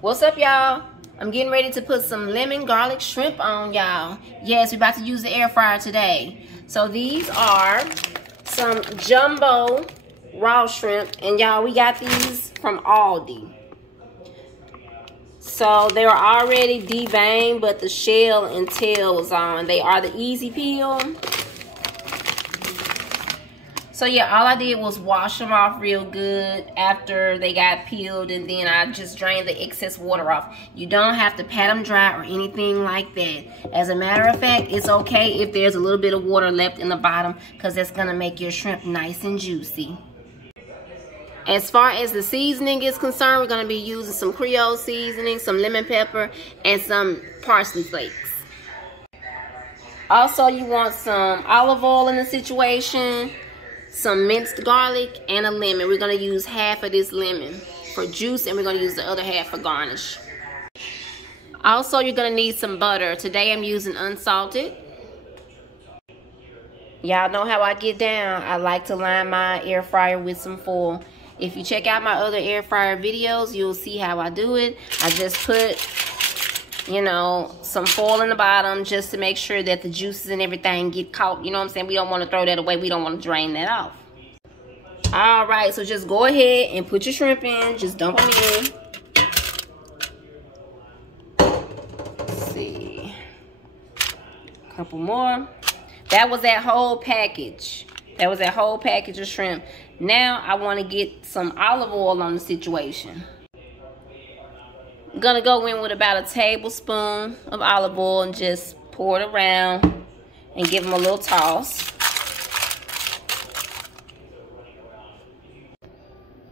What's up, y'all? I'm getting ready to put some lemon garlic shrimp on, y'all. Yes, we're about to use the air fryer today. So these are some jumbo raw shrimp, and y'all, we got these from Aldi. So they were already deveined, but the shell and tail was on. They are the easy peel. So yeah, all I did was wash them off real good after they got peeled, and then I just drained the excess water off. You don't have to pat them dry or anything like that. As a matter of fact, it's okay if there's a little bit of water left in the bottom, because that's gonna make your shrimp nice and juicy. As far as the seasoning is concerned, we're gonna be using some Creole seasoning, some lemon pepper, and some parsley flakes. Also, you want some olive oil in the situation, some minced garlic, and a lemon. We're going to use half of this lemon for juice, and we're going to use the other half for garnish. Also, you're going to need some butter. Today I'm using unsalted. Y'all know how I get down. I like to line my air fryer with some foil. If you check out my other air fryer videos, you'll see how I do it. I just put, you know, some foil in the bottom just to make sure that the juices and everything get caught. You know what I'm saying? We don't want to throw that away. We don't want to drain that off. All right, so just go ahead and put your shrimp in. Just dump them in. Let's see. A couple more. That was that whole package. That was that whole package of shrimp. Now I want to get some olive oil on the situation. I'm gonna go in with about a tablespoon of olive oil and just pour it around and give them a little toss.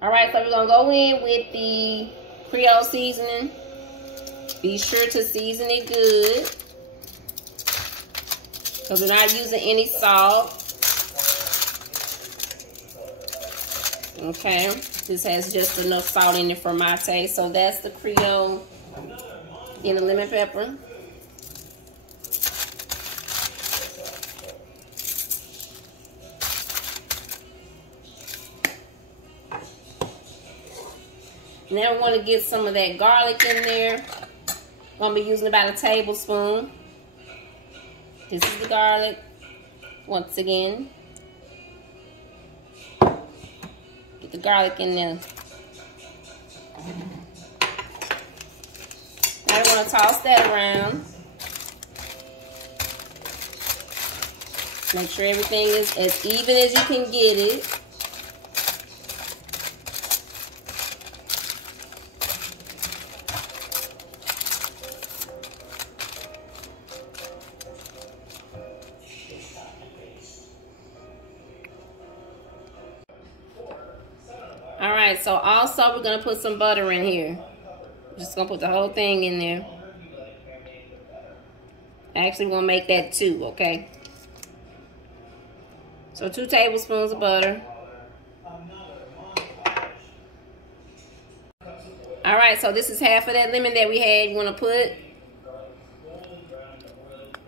All right, so we're gonna go in with the Creole seasoning. Be sure to season it good, because we're not using any salt. Okay, this has just enough salt in it for my taste. So that's the Creole and the lemon pepper. Now we want to get some of that garlic in there. I'm going to be using about a tablespoon. This is the garlic. Once again, get the garlic in there. Now we're going to toss that around. Make sure everything is as even as you can get it. Alright, so also we're going to put some butter in here. Just going to put the whole thing in there. Actually, we're going to make that 2, okay? So 2 tablespoons of butter. Alright, so this is half of that lemon that we had. You want to put,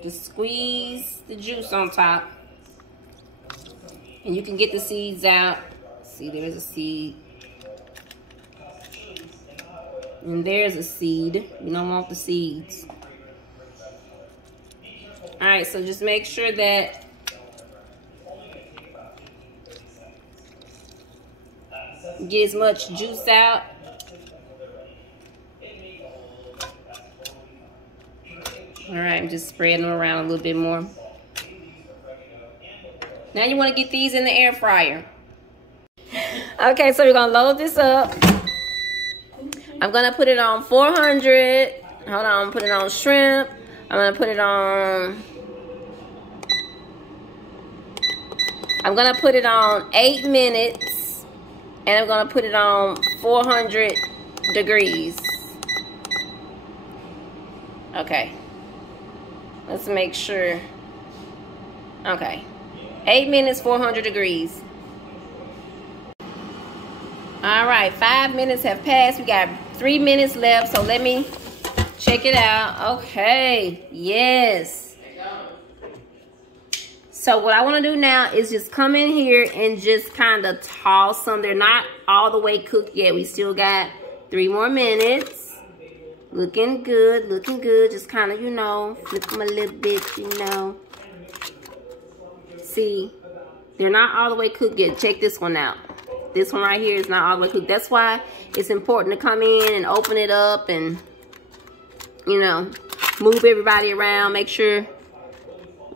just squeeze the juice on top. And you can get the seeds out. See, there's a seed. And there's a seed. You don't want the seeds. Alright, so just make sure that you get as much juice out. Alright, I'm just spreading them around a little bit more. Now you want to get these in the air fryer. Okay, so we're going to load this up. I'm going to put it on 400. Hold on, put it on shrimp. I'm going to put it on... I'm going to put it on 8 minutes. And I'm going to put it on 400 degrees. Okay. Let's make sure. Okay. 8 minutes, 400 degrees. All right, 5 minutes have passed. We got 3 minutes left, so let me check it out. Okay, yes. So what I want to do now is just come in here and just kind of toss them. They're not all the way cooked yet. We still got 3 more minutes. Looking good, looking good. Just kind of, you know, flip them a little bit, you know. See, they're not all the way cooked yet. Check this one out. This one right here is not all the way cooked. That's why it's important to come in and open it up and, you know, move everybody around. Make sure.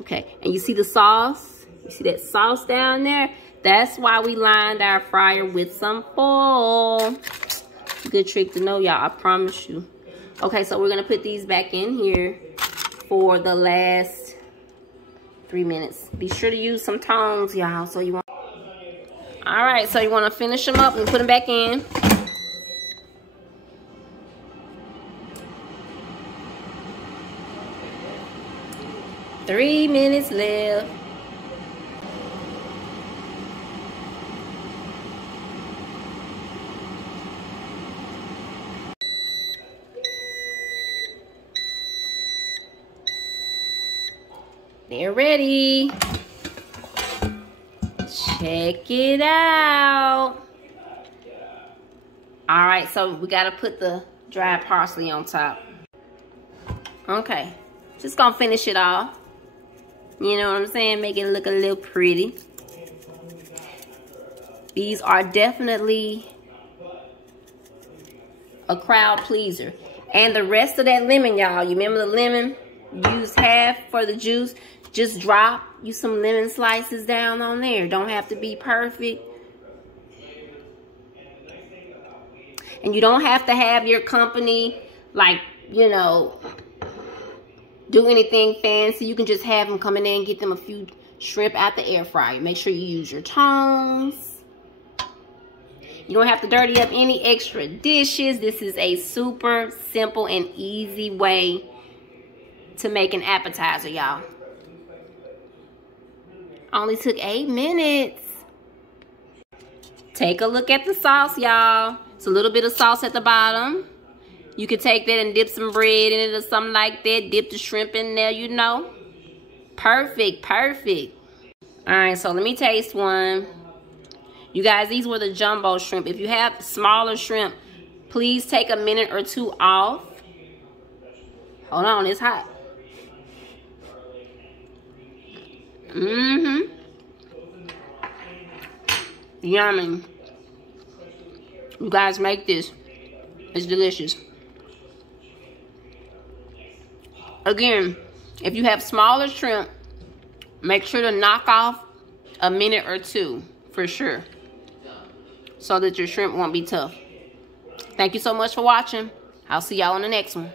Okay, and you see the sauce? You see that sauce down there? That's why we lined our fryer with some foil. Good trick to know, y'all. I promise you. Okay, so we're going to put these back in here for the last 3 minutes. Be sure to use some tongs, y'all. So you want. All right, so you want to finish them up and put them back in. Three minutes left. They're ready. Check it out. All right, so we got to put the dried parsley on top. Okay, just gonna finish it off. You know what I'm saying? Make it look a little pretty. These are definitely a crowd pleaser. And the rest of that lemon, y'all, you remember the lemon? Use half for the juice. Just drop you some lemon slices down on there. Don't have to be perfect. And you don't have to have your company, like, you know, do anything fancy. You can just have them come in there and get them a few shrimp out the air fryer. Make sure you use your tongs. You don't have to dirty up any extra dishes. This is a super simple and easy way to make an appetizer, y'all. Only took 8 minutes. Take a look at the sauce, y'all. It's a little bit of sauce at the bottom. You can take that and dip some bread in it or something like that. Dip the shrimp in there, you know. Perfect, perfect. All right, so let me taste one. You guys, these were the jumbo shrimp. If you have smaller shrimp, please take a minute or two off. Hold on, it's hot. Yummy. You guys make this. It's delicious. Again, if you have smaller shrimp, make sure to knock off a minute or two for sure, so that your shrimp won't be tough. Thank you so much for watching. I'll see y'all on the next one.